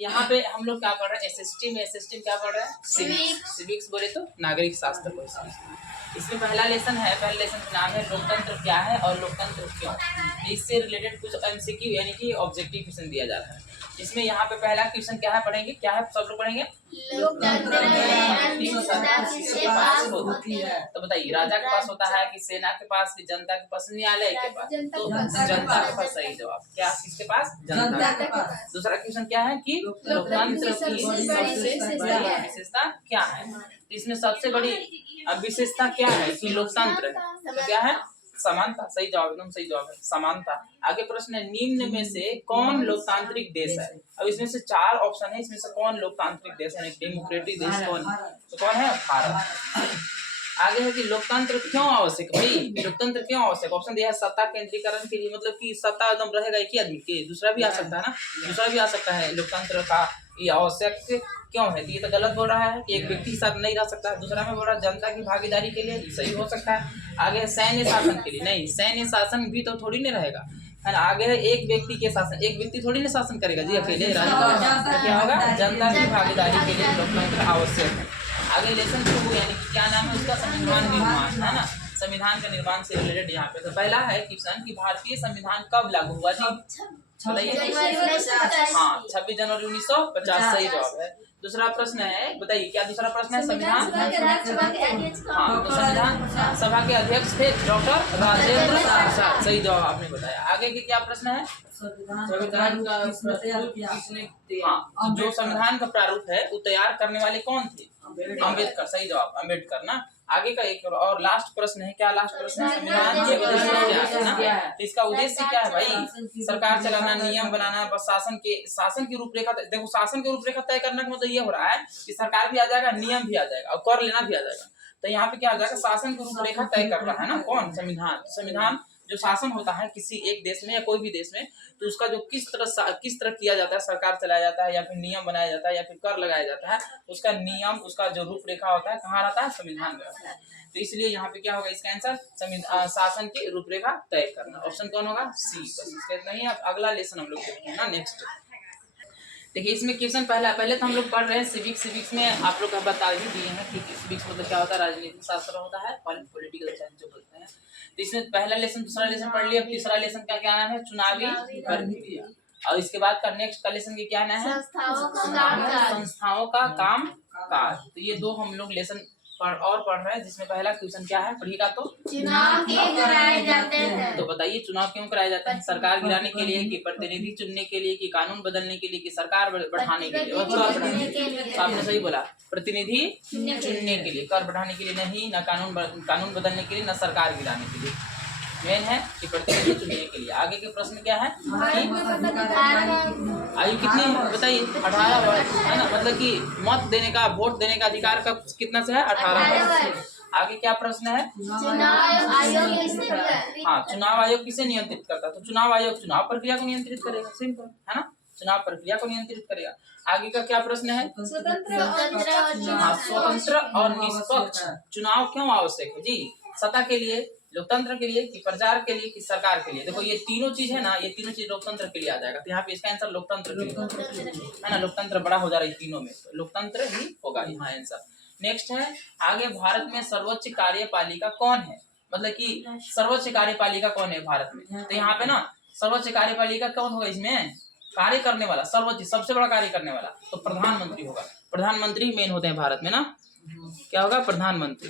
यहाँ पे हम लोग क्या पढ़ रहे हैं एसएसटी में क्या पढ़ रहे हैं सिविक्स बोले तो नागरिक शास्त्र को। इसमें पहला लेसन है, पहले लेसन का नाम है लोकतंत्र क्या है और लोकतंत्र क्यों। इससे रिलेटेड कुछ एमसीक्यू यानी कि ऑब्जेक्टिव क्वेश्चन दिया जा रहा है। इसमें यहाँ पे पहला क्वेश्चन क्या है पढ़ेंगे, क्या है सब लोग पढ़ेंगे, तो बताइए राजा के पास होता है कि सेना के पास कि जनता के पास, न्यायालय के पास, तो जनता के पास सही जवाब। क्या किसके पास, जनता के पास। दूसरा क्वेश्चन क्या है कि लोकतंत्र की सबसे बड़ी विशेषता क्या है। इसमें सबसे बड़ी विशेषता क्या है कि लोकतंत्र है, तो क्या है समानता। सही जवाब, एकदम सही जवाब है समानता। आगे प्रश्न है निम्न में से कौन लोकतांत्रिक देश है। अब इसमें से 4 ऑप्शन है, इसमें से कौन लोकतांत्रिक देश है, डेमोक्रेटिक देश कौन है, तो कौन है भारत। आगे है कि लोकतंत्र क्यों आवश्यक, भाई लोकतंत्र क्यों आवश्यक। ऑप्शन दिया है सत्ता केंद्रीकरण के लिए, मतलब कि सत्ता एकदम रहेगा एक ही आदमी के, दूसरा भी आ सकता है ना, दूसरा भी आ सकता है। लोकतंत्र का ये आवश्यक क्यों है, तो ये तो गलत बोल रहा है कि एक व्यक्ति के साथ नहीं रह सकता है। दूसरा में बोल रहा है जनता की भागीदारी के लिए, सही हो सकता है। आगे सैन्य शासन के लिए, नहीं सैन्य शासन भी तो थोड़ी नहीं रहेगा है ना। आगे है एक व्यक्ति के शासन, एक व्यक्ति थोड़ी ना शासन करेगा जी अकेले, क्या होगा जनता की भागीदारी के लिए लोकतंत्र आवश्यक है। आगे लेसन 2 यानी कि क्या नाम है उसका, संविधान निर्माण है ना, संविधान का निर्माण से रिलेटेड यहाँ पे। तो पहला है क्वेश्चन कि भारतीय संविधान कब लागू हुआ जी, बताइए। हाँ 26 जनवरी 1950 सही जवाब है। दूसरा प्रश्न है, बताइए क्या दूसरा प्रश्न है, संविधान हाँ तो संविधान सभा के अध्यक्ष थे डॉक्टर राजेंद्र प्रसाद, सही जवाब आपने बताया। आगे के क्या प्रश्न है, संविधान का हाँ जो संविधान का प्रारूप है वो तैयार करने वाले कौन थे, अम्बेडकर, सही जवाब अम्बेडकर ना। आगे का एक और लास्ट प्रश्न है, क्या लास्ट प्रश्न है, संविधान के उद्देश्य क्या है ना, तो इसका उद्देश्य क्या है भाई, सरकार चलाना, नियम बनाना, बस शासन की रूपरेखा। देखो शासन की रूपरेखा तय करने का मतलब ये हो रहा है कि सरकार भी आ जाएगा, नियम भी आ जाएगा और कर लेना भी आ जाएगा। तो यहाँ पे क्या आ जाएगा, शासन की रूपरेखा तय कर रहा है ना कौन, संविधान। संविधान जो शासन होता है किसी एक देश में या कोई भी देश में, तो उसका जो किस तरह किया जाता है, सरकार चलाया जाता है या फिर नियम बनाया जाता है या फिर कर लगाया जाता है, उसका नियम उसका जो रूपरेखा होता है कहाँ रहता है, संविधान में रहता है। तो इसलिए यहाँ पे क्या होगा इसका आंसर, शासन की रूपरेखा तय करना। ऑप्शन कौन होगा, सी। बस इसका इतना ही। अब अगला लेसन हम लोग देखते हैं ना नेक्स्ट। देखिए इसमें क्वेश्चन पहले तो हम लोग पढ़ रहे हैं सिविक्स में आप लोग बता ही दिए हैं कि सिविक्स मतलब क्या होता है, राजनीतिक शास्त्र होता है, पॉलिटिकल साइंस जो बोलते हैं। तो इसमें पहला लेसन दूसरा लेसन पढ़ लिया। तीसरा लेसन का क्या नाम है, चुनावी प्रक्रिया। और इसके बाद का नेक्स्ट का लेसन की क्या नाम है, संस्थाओं का काम काज। तो ये 2 हम लोग लेसन पढ़ रहे हैं, जिसमें पहला क्वेश्चन क्या है पढ़िएगा, तो चुनाव क्यों कराए जाते हैं। तो बताइए चुनाव क्यों कराए जाते हैं, सरकार गिराने के लिए कि प्रतिनिधि चुनने के लिए कि कानून बदलने के लिए कि सरकार बढ़ाने के लिए। आपने सही बोला, प्रतिनिधि चुनने के लिए, कर बढ़ाने के लिए नहीं, न कानून बदलने के लिए, न सरकार गिराने के लिए। मेन है कि प्रतिनिधि चुनने के लिए। आगे के प्रश्न क्या है, आयु कितनी बताइए, 18 वर्ष है ना, मतलब कि मत देने का, वोट देने का अधिकार का कितना से है, 18 वर्ष। आगे क्या प्रश्न है, हाँ चुनाव आयोग किसे नियंत्रित करता है, तो चुनाव आयोग चुनाव प्रक्रिया को नियंत्रित करेगा, सिंपल है ना, चुनाव प्रक्रिया को नियंत्रित करेगा। आगे का क्या प्रश्न है, स्वतंत्र और निष्पक्ष चुनाव क्यों आवश्यक है जी, सत्ता के लिए, लोकतंत्र के लिए कि प्रचार के लिए कि सरकार के लिए। देखो ये तीनों चीज है ना, ये तीनों चीज लोकतंत्र के लिए आ जाएगा। तो यहाँ पे इसका आंसर लोकतंत्र के लिए है ना, लोकतंत्र बड़ा हो जा रहा है तीनों में, तो लोकतंत्र ही होगा यहाँ आंसर। नेक्स्ट है आगे, भारत में सर्वोच्च कार्यपालिका कौन है, मतलब कि सर्वोच्च कार्यपालिका कौन है भारत में। तो यहाँ पे ना सर्वोच्च कार्यपालिका कौन होगा, इसमें कार्य करने वाला, सर्वोच्च सबसे बड़ा कार्य करने वाला तो प्रधानमंत्री होगा। प्रधानमंत्री मेन होते हैं भारत में ना, क्या होगा, प्रधानमंत्री,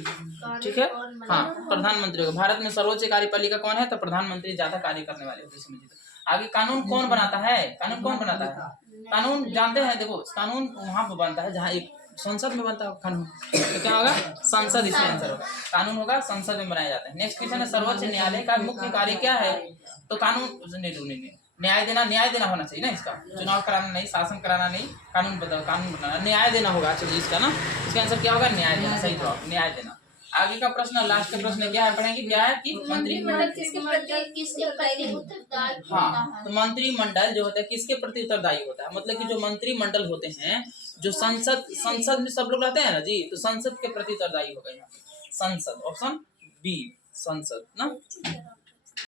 ठीक है हाँ प्रधानमंत्री होगा। भारत में सर्वोच्च कार्यपालिका कौन है, तो प्रधानमंत्री ज्यादा कार्य करने वाले होते हैं। आगे कानून कौन बनाता है, कानून कौन बनाता है, कानून जानते हैं, देखो कानून वहां पर बनता है जहाँ एक संसद में बनता है कानून, तो क्या होगा, संसद इसका आंसर होगा, कानून होगा संसद में बनाया जाता है। नेक्स्ट क्वेश्चन है, सर्वोच्च न्यायालय का मुख्य कार्य क्या है, तो कानून न्याय देना होना चाहिए ना, इसका चुनाव कराना नहीं, शासन कराना नहीं, कानून बनाना, न्याय देना होगा। चलिए इसका ना, इसका आंसर क्या होगा, न्याय देना, सही जवाब न्याय देना। आगे का प्रश्न, लास्ट का प्रश्न क्या है पढ़ेंगे, क्या है कि मंत्रिमंडल किसके प्रति उत्तरदायी होता है। हाँ तो मंत्रिमंडल जो होता है किसके प्रति उत्तरदायी होता है, मतलब कि जो मंत्रिमंडल होते हैं, जो संसद में सब लोग रहते हैं ना जी, तो संसद के प्रति उत्तरदायी होगा यहाँ संसद। ऑप्शन बी संसद ना।